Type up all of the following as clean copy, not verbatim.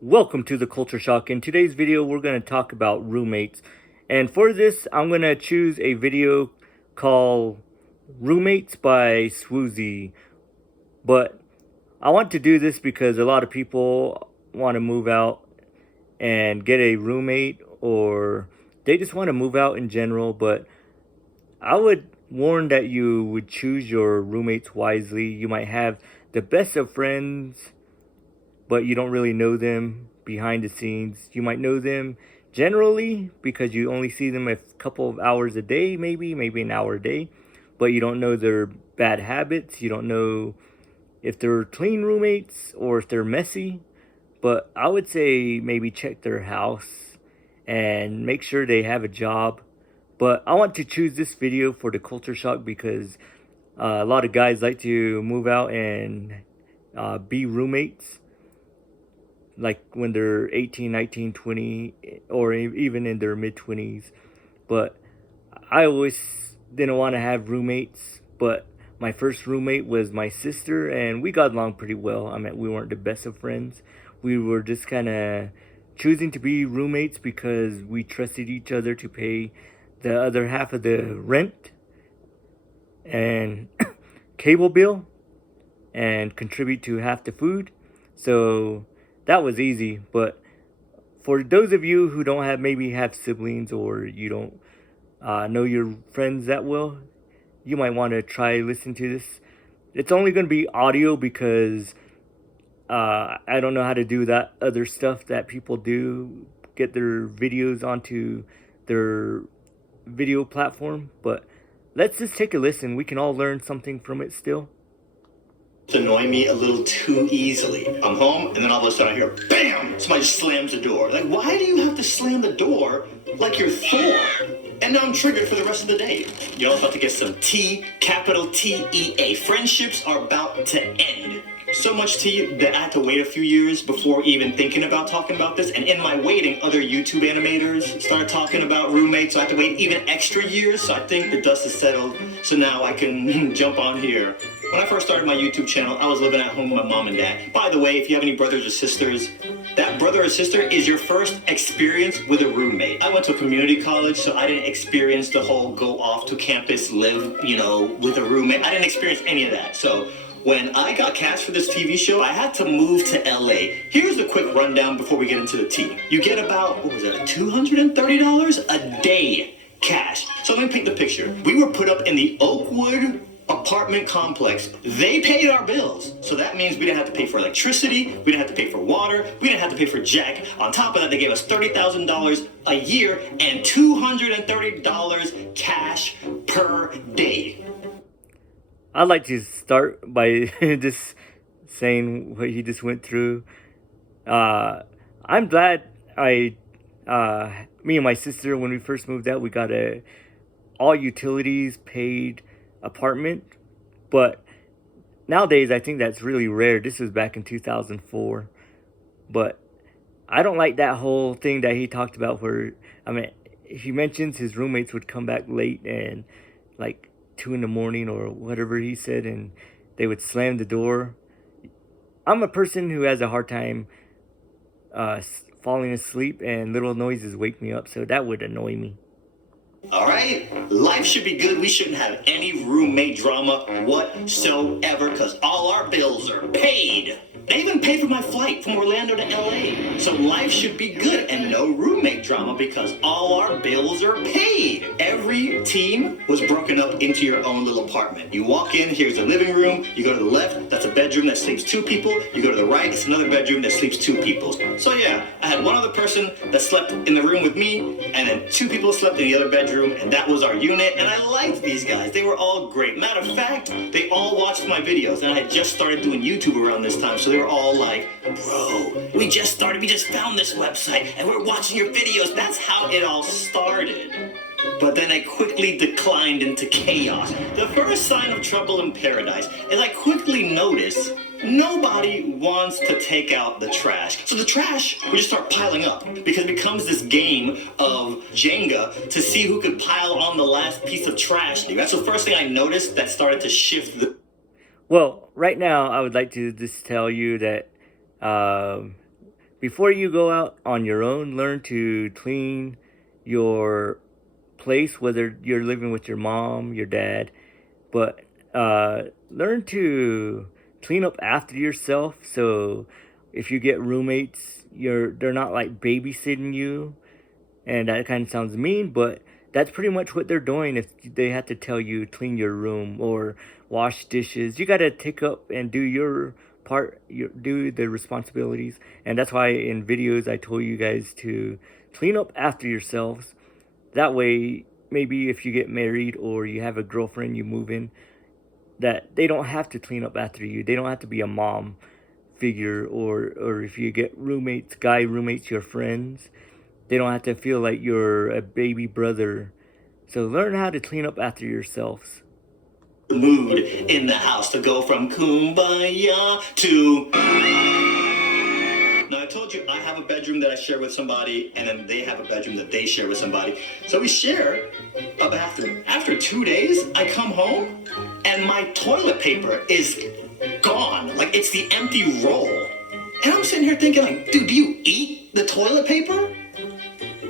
Welcome to the Culture Shock. In today's video, we're going to talk about roommates. And for this, I'm going to choose a video called Roommates by sWooZie. But I want to do this because a lot of people want to move out and get a roommate, or they just want to move out in general. But I would warn that you would choose your roommates wisely. You might have the best of friends, but you don't really know them behind the scenes. You might know them generally because you only see them a couple of hours a day, maybe an hour a day, but you don't know their bad habits. You don't know if they're clean roommates or if they're messy. But I would say maybe check their house and make sure they have a job. But I want to choose this video for the culture shock because a lot of guys like to move out and be roommates, like when they're 18, 19, 20, or even in their mid-20s. But I always didn't want to have roommates, but my first roommate was my sister, and we got along pretty well. I mean, we weren't the best of friends. We were just kind of choosing to be roommates because we trusted each other to pay the other half of the rent and cable bill and contribute to half the food. So that was easy. But for those of you who don't have siblings, or you don't know your friends that well, you might want to try listen to this. It's only going to be audio because I don't know how to do that other stuff that people do, get their videos onto their video platform. But let's just take a listen. We can all learn something from it still. Annoy me a little too easily. I'm home, and then all of a sudden I hear, BAM! Somebody just slams the door. Like, why do you have to slam the door like you're Thor? And now I'm triggered for the rest of the day. You're all about to get some T, capital T-E-A. Friendships are about to end. So much tea that I had to wait a few years before even thinking about talking about this. And in my waiting, other YouTube animators started talking about roommates. So I had to wait even extra years. So I think the dust has settled. So now I can jump on here. When I first started my YouTube channel, I was living at home with my mom and dad. By the way, if you have any brothers or sisters, that brother or sister is your first experience with a roommate. I went to a community college, so I didn't experience the whole go off to campus, live, with a roommate. I didn't experience any of that. So when I got cast for this TV show, I had to move to LA. Here's a quick rundown before we get into the tea. You get about, $230 a day cash. So let me paint the picture. We were put up in the Oakwood apartment complex. They paid our bills. So that means we didn't have to pay for electricity, we didn't have to pay for water, we didn't have to pay for jack. On top of that, they gave us $30,000 a year and $230 cash per day. I'd like to start by just saying what he just went through. I'm glad me and my sister, when we first moved out, we got a all utilities paid apartment. But nowadays, I think that's really rare. This was back in 2004. But I don't like that whole thing that he talked about where, he mentions his roommates would come back late and like 2 in the morning or whatever he said, and they would slam the door. I'm a person who has a hard time falling asleep, and little noises wake me up, so that would annoy me. All right, life should be good. We shouldn't have any roommate drama whatsoever because all our bills are paid. They even paid for my flight from Orlando to LA. So life should be good and no roommate drama because all our bills are paid. Every team was broken up into your own little apartment. You walk in, here's the living room. You go to the left, that's a bedroom that sleeps 2 people. You go to the right, it's another bedroom that sleeps 2 people. So yeah, I had one other person that slept in the room with me, and then 2 people slept in the other bedroom, and that was our unit. And I liked these guys. They were all great. Matter of fact, they all watched my videos, and I had just started doing YouTube around this time, so they were all like, bro, we just found this website and we're watching your videos. That's how it all started. But then I quickly declined into chaos. The first sign of trouble in paradise is I quickly notice nobody wants to take out the trash. So the trash would just start piling up because it becomes this game of Jenga to see who could pile on the last piece of trash. That's the first thing I noticed that started to shift the... Well, right now, I would like to just tell you that before you go out on your own, learn to clean your place, whether you're living with your mom, your dad, but learn to clean up after yourself. So if you get roommates, they're not like babysitting you, and that kind of sounds mean, but that's pretty much what they're doing. If they have to tell you clean your room or wash dishes, you got to take up and do your part, do the responsibilities. And that's why in videos I told you guys to clean up after yourselves. That way, maybe if you get married or you have a girlfriend, you move in, that they don't have to clean up after you. They don't have to be a mom figure, or if you get roommates, guy roommates, your friends, they don't have to feel like you're a baby brother. So learn how to clean up after yourselves. Mood in the house to go from kumbaya to... Now, I told you I have a bedroom that I share with somebody, and then they have a bedroom that they share with somebody. So we share a bathroom. After 2 days, I come home, and my toilet paper is gone. Like, it's the empty roll. And I'm sitting here thinking, like, dude, do you eat the toilet paper?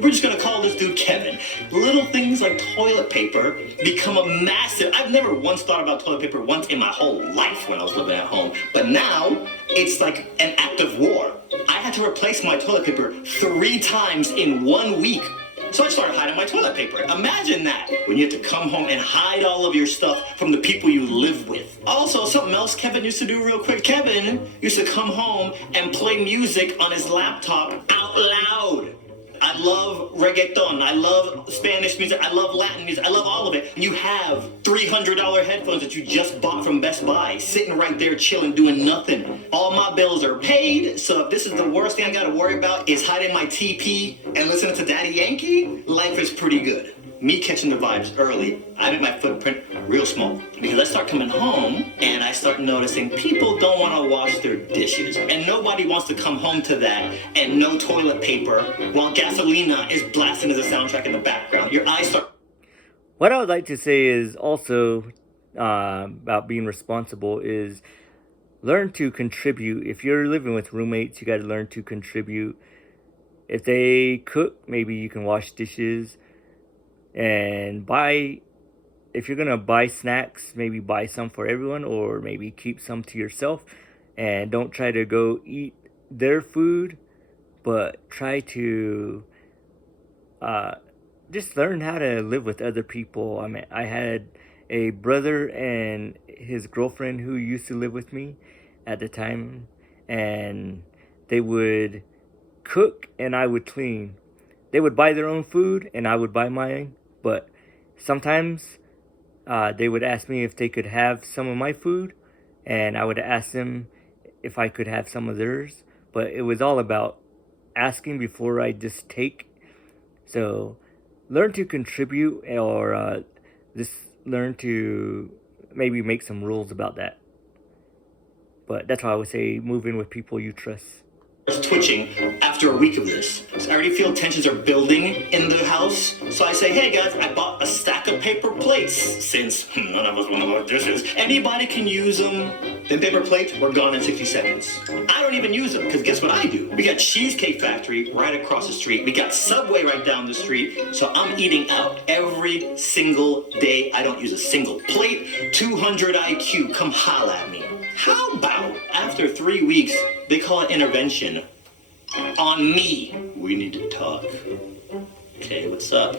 We're just gonna call this dude Kevin. Little things like toilet paper become a massive... I've never once thought about toilet paper once in my whole life when I was living at home. But now, it's like an act of war. I had to replace my toilet paper 3 times in 1 week. So I started hiding my toilet paper. Imagine that, when you have to come home and hide all of your stuff from the people you live with. Also, something else Kevin used to do real quick. Kevin used to come home and play music on his laptop out loud. I love reggaeton, I love Spanish music, I love Latin music, I love all of it. You have $300 headphones that you just bought from Best Buy, sitting right there chilling, doing nothing. All my bills are paid, so if this is the worst thing I gotta worry about is hiding my TP and listening to Daddy Yankee, life is pretty good. Me catching the vibes early, I make my footprint real small. Because I start coming home and I start noticing people don't want to wash their dishes. And nobody wants to come home to that and no toilet paper while Gasolina is blasting as a soundtrack in the background. Your eyes start... What I would like to say is also about being responsible is learn to contribute. If you're living with roommates, you got to learn to contribute. If they cook, maybe you can wash dishes. And if you're gonna buy snacks, maybe buy some for everyone, or maybe keep some to yourself. And don't try to go eat their food, but try to just learn how to live with other people. I mean, I had a brother and his girlfriend who used to live with me at the time, and they would cook and I would clean. They would buy their own food and I would buy mine, but sometimes they would ask me if they could have some of my food, and I would ask them if I could have some of theirs. But it was all about asking before I just take. So learn to contribute, or just learn to maybe make some rules about that. But that's why I would say move in with people you trust. Twitching after a week of this. So I already feel tensions are building in the house. So I say, hey guys, I bought a stack of paper plates since none of us want to wash dishes. Anybody can use them. Then paper plates were gone in 60 seconds. I don't even use them because guess what I do? We got Cheesecake Factory right across the street. We got Subway right down the street. So I'm eating out every single day. I don't use a single plate. 200 IQ, come holla at me. How about after 3 weeks, they call it intervention on me? We need to talk. Okay, what's up?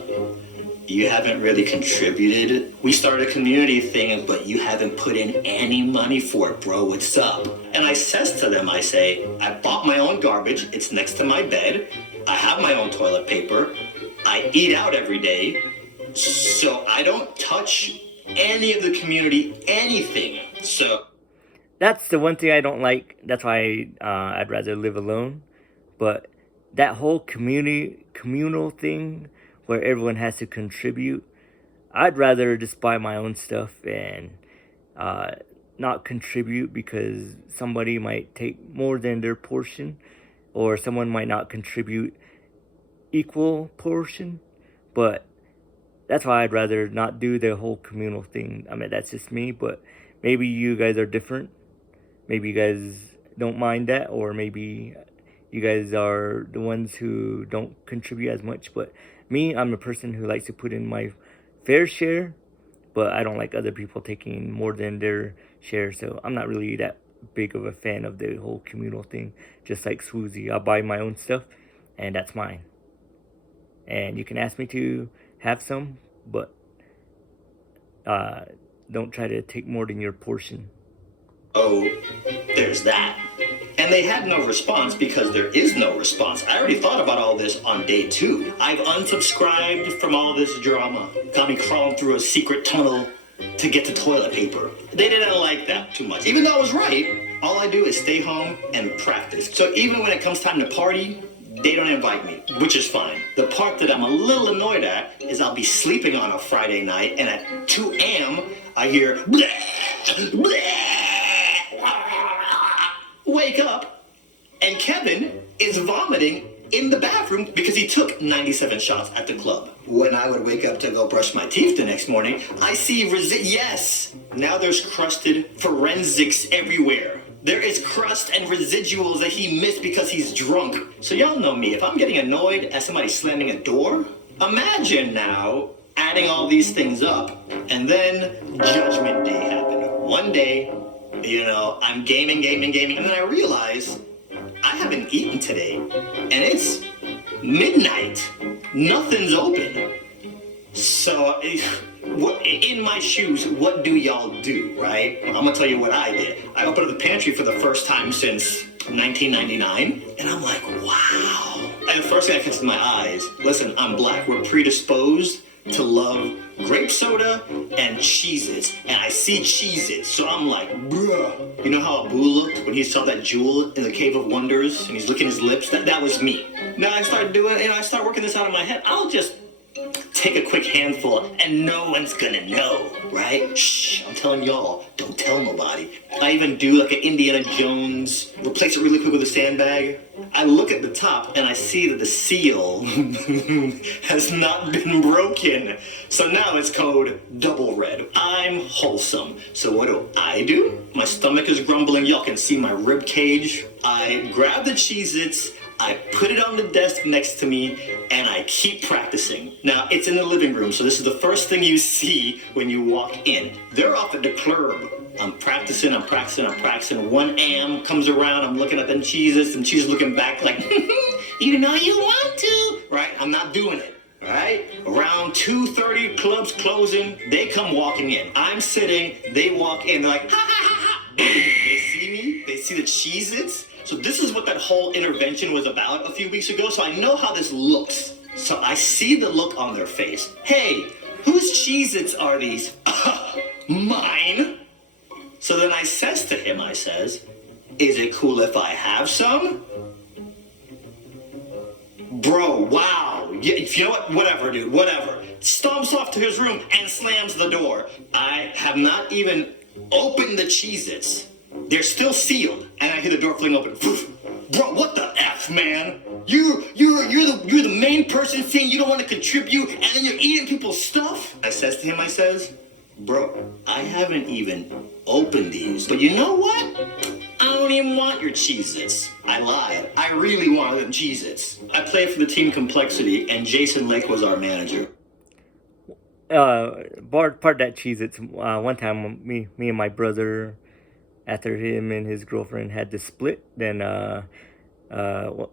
You haven't really contributed. We started a community thing, but you haven't put in any money for it, bro. What's up? And I says to them, I say, I bought my own garbage. It's next to my bed. I have my own toilet paper. I eat out every day. So I don't touch any of the community, anything. So... That's the one thing I don't like. That's why I'd rather live alone. But that whole communal thing where everyone has to contribute, I'd rather just buy my own stuff and not contribute, because somebody might take more than their portion, or someone might not contribute equal portion. But that's why I'd rather not do the whole communal thing. I mean, that's just me, but maybe you guys are different. Maybe you guys don't mind that, or maybe You guys are the ones who don't contribute as much, but me, I'm a person who likes to put in my fair share, but I don't like other people taking more than their share, so I'm not really that big of a fan of the whole communal thing. Just like sWooZie, I'll buy my own stuff, and that's mine. And you can ask me to have some, but don't try to take more than your portion. Oh, there's that. And they had no response because there is no response. I already thought about all this on day 2. I've unsubscribed from all this drama. Got me crawling through a secret tunnel to get to toilet paper. They didn't like that too much. Even though I was right, all I do is stay home and practice. So even when it comes time to party, they don't invite me, which is fine. The part that I'm a little annoyed at is I'll be sleeping on a Friday night, and at 2 a.m. I hear bleh, bleh. Wake up, and Kevin is vomiting in the bathroom because he took 97 shots at the club. When I would wake up to go brush my teeth the next morning, I see yes, now there's crusted forensics everywhere. There is crust and residuals that he missed because he's drunk. So y'all know me, if I'm getting annoyed at somebody slamming a door, imagine now adding all these things up, and then Judgment Day happened. One day, I'm gaming, and then I realize I haven't eaten today, and it's midnight. Nothing's open. So, in my shoes, what do y'all do, right? I'm gonna tell you what I did. I opened up the pantry for the first time since 1999, and I'm like, wow. And the first thing that catches my eyes, listen, I'm black. We're predisposed to love grape soda and Cheez-Its, and I see Cheez-Its, so I'm like, bruh. You know how Abu looked when he saw that jewel in the Cave of Wonders, and he's licking his lips? That was me. Now I started I start working this out in my head. I'll just take a quick handful, and no one's gonna know, right? Shh, I'm telling y'all, don't tell nobody. I even do like an Indiana Jones, replace it really quick with a sandbag. I look at the top and I see that the seal has not been broken. So now it's code double red. I'm wholesome. So what do? My stomach is grumbling. Y'all can see my rib cage. I grab the Cheez-Its, I put it on the desk next to me, and I keep practicing. Now, it's in the living room, so this is the first thing you see when you walk in. They're off at the club. I'm practicing. 1 a.m. comes around, I'm looking at them Cheez-Its, and she's looking back like, you know you want to, right? I'm not doing it, right? Around 2:30, club's closing, they come walking in. I'm sitting, they walk in, they're like, ha, ha, ha, ha. Boom. They see me, they see the Cheez-Its. So this is what that whole intervention was about a few weeks ago, so I know how this looks. So I see the look on their face. Hey, whose Cheez-Its are these? Mine. So then I says to him, is it cool if I have some? Bro, wow. You know what? Whatever, dude, whatever. Stomps off to his room and slams the door. I have not even opened the Cheez-Its. They're still sealed, and I hear the door fling open. Bro, what the F, man? You're the main person saying you don't want to contribute, and then you're eating people's stuff? I says to him, bro, I haven't even opened these. But you know what? I don't even want your Cheez-Its. I lied. I really wanted them Cheez-Its. I played for the team Complexity, and Jason Lake was our manager. Part that Cheez-Its, one time, me and my brother, after him and his girlfriend had to split, then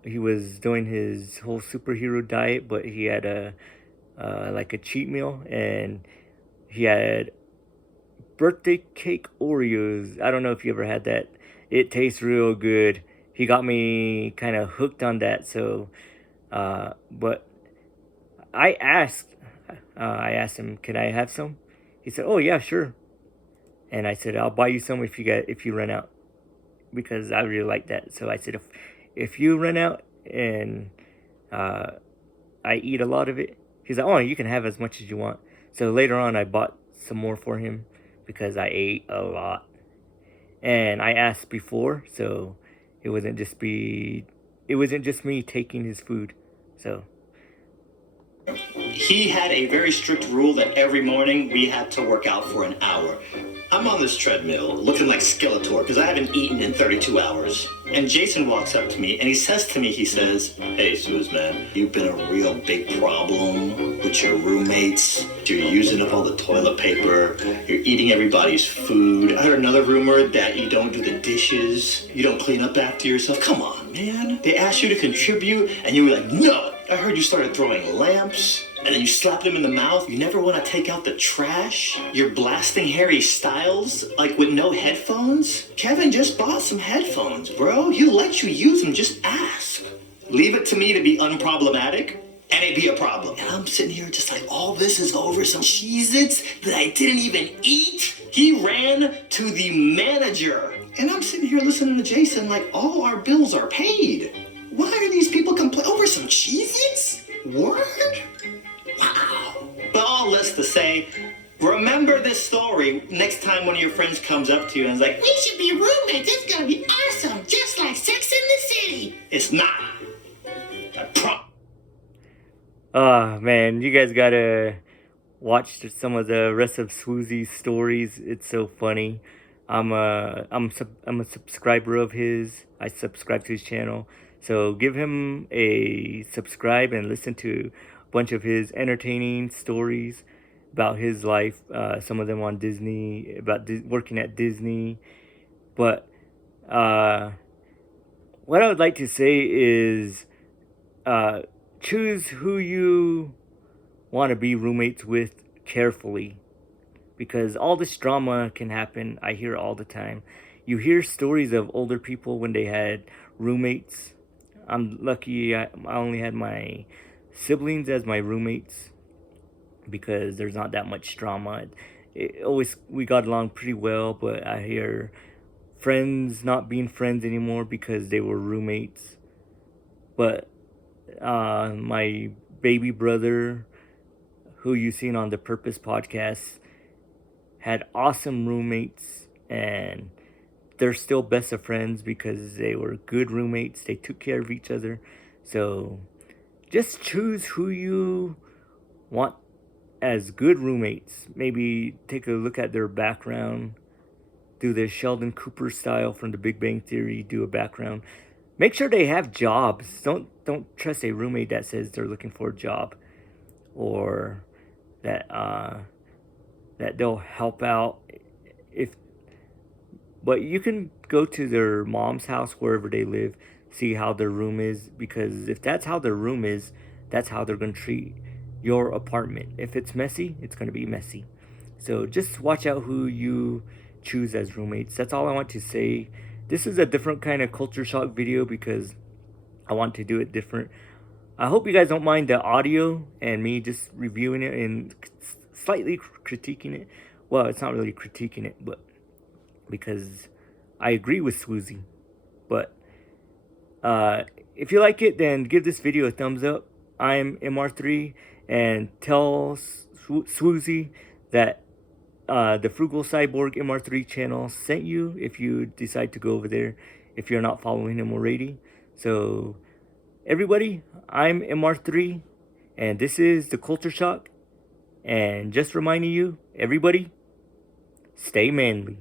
he was doing his whole superhero diet, but he had like a cheat meal, and he had birthday cake Oreos. I don't know if you ever had that. It tastes real good. He got me kind of hooked on that. So, but I asked him, "Can I have some?" He said, "Oh yeah, sure." And I said, "I'll buy you some if you run out," because I really like that. So I said, if you run out and I eat a lot of it, he's like, "Oh, you can have as much as you want." So later on, I bought some more for him because I ate a lot, and I asked before, so it wasn't just me taking his food. So he had a very strict rule that every morning we had to work out for an hour. I'm on this treadmill looking like Skeletor because I haven't eaten in 32 hours. And Jason walks up to me and he says to me, he says, "Hey, Swooz, man, you've been a real big problem with your roommates. You're using up all the toilet paper. You're eating everybody's food. I heard another rumor that you don't do the dishes. You don't clean up after yourself. Come on, man. They asked you to contribute and you were like, no. I heard you started throwing lamps. And then you slapped him in the mouth. You never want to take out the trash. You're blasting Harry Styles, like with no headphones. Kevin just bought some headphones, bro. He'll let you use them, just ask. Leave it to me to be unproblematic, and it'd be a problem. And I'm sitting here just like, all this is over some Cheez-Its that I didn't even eat? He ran to the manager. And I'm sitting here listening to Jason like, all our bills are paid. Why are these people complaining over some Cheez-Its? Word? Wow. But all this to say, remember this story next time one of your friends comes up to you and is like, we should be roommates. It's going to be awesome. Just like Sex in the City. It's not. Oh man, you guys gotta watch some of the rest of sWooZie's stories. It's so funny. I'm a subscriber of his. I subscribe to his channel. So give him a subscribe and listen to a bunch of his entertaining stories about his life. Some of them on Disney, about working at Disney. But what I would like to say is choose who you want to be roommates with carefully. Because all this drama can happen. I hear all the time. You hear stories of older people when they had roommates. I'm lucky I only had my siblings as my roommates because there's not that much drama. We got along pretty well, but I hear friends not being friends anymore because they were roommates. But my baby brother, who you seen on the Purpose podcast, had awesome roommates, and they're still best of friends because they were good roommates. They took care of each other. So just choose who you want as good roommates. Maybe take a look at their background. Do the Sheldon Cooper style from The Big Bang Theory. Do a background. Make sure they have jobs. Don't trust a roommate that says they're looking for a job, or that they'll help out. But you can go to their mom's house, wherever they live, see how their room is, because if that's how their room is, that's how they're going to treat your apartment. If it's messy, it's going to be messy. So just watch out who you choose as roommates. That's all I want to say. This is a different kind of culture shock video because I want to do it different. I hope you guys don't mind the audio and me just reviewing it and slightly critiquing it. Well, it's not really critiquing it, but because I agree with sWooZie. But if you like it, then give this video a thumbs up. I'm MR3, and tell sWooZie that the Frugal Cyborg MR3 channel sent you if you decide to go over there, if you're not following him already. So everybody, I'm MR3, and this is the Culture Shock. And just reminding you, everybody, stay manly.